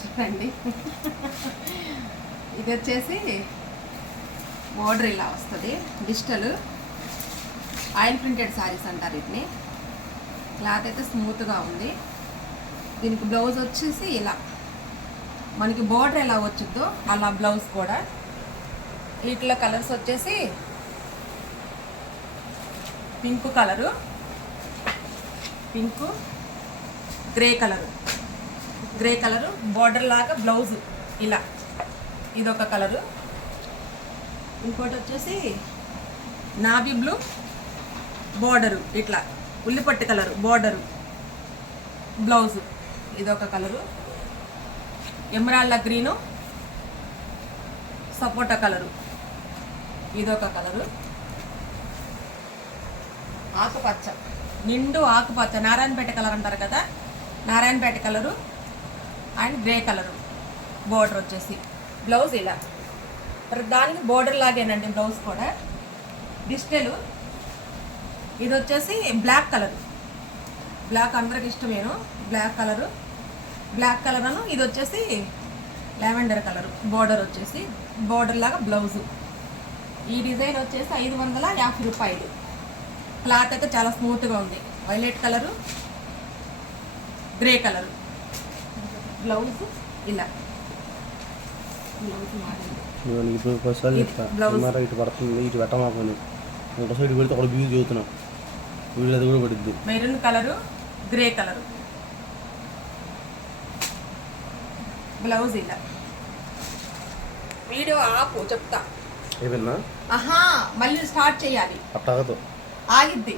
చూడండి, ఇది వచ్చేసి బోర్డర్ ఇలా వస్తుంది. డిజిటల్ ఆయిల్ ప్రింటెడ్ శారీస్ అంటారు వీటిని. క్లాత్ అయితే స్మూత్గా ఉంది. దీనికి బ్లౌజ్ వచ్చేసి ఇలా మనకి బోర్డర్ ఎలా వచ్చిందో అలా బ్లౌజ్ కూడా. వీటిలో కలర్స్ వచ్చేసి pink colour, pink, grey colour border లాగా బ్లౌజ్ ఇలా, ఇదొక కలరు. ఇంకోటి వచ్చేసి నావీ బ్లూ బోర్డరు ఇట్లా ఉల్లిపట్టు కలరు బోర్డరు బ్లౌజు, ఇదొక కలరు. ఎమరాల్డ్ గ్రీను సపోటా కలరు, ఇదొక కలరు. ఆకుపచ్చ, నిండు ఆకుపచ్చ, నారాయణపేట కలర్ అంటారు కదా, Narayanpet colour and grey colour. Border వచ్చేసి బ్లౌజ్ ఇలా దానికి బోర్డర్ లాగేనండి బ్లౌజ్ కూడా. డిజిటల్. ఇది వచ్చేసి బ్లాక్ కలర్, బ్లాక్ అందరికి ఇష్టమేను. బ్లాక్ కలరు అను. ఇది వచ్చేసి లావెండర్ కలరు. బోర్డర్ వచ్చేసి బోర్డర్ లాగా బ్లౌజు. ఈ డిజైన్ వచ్చేసి 550 రూపాయలు. క్లాత్ అయితే చాలా స్మూత్గా ఉంది. Violet colour, grey colour. Blouse ఇలా, బ్లౌజ్ మారింది. ఇటు పడుతుంది, ఇటు పెట్టమాకొని ఒకసారి ఇటు పెడితే ఒక వ్యూ చూస్తున్నాం. వీడియో అది కూడా పడుద్ది. Maroon colour, grey colour. Blouse ఇలా. వీడియో ఆపు చెప్తా. ఏమన్నా ఆహా, మళ్ళీ స్టార్ట్ చేయాలి. అట్టగదు ఆగిద్ది.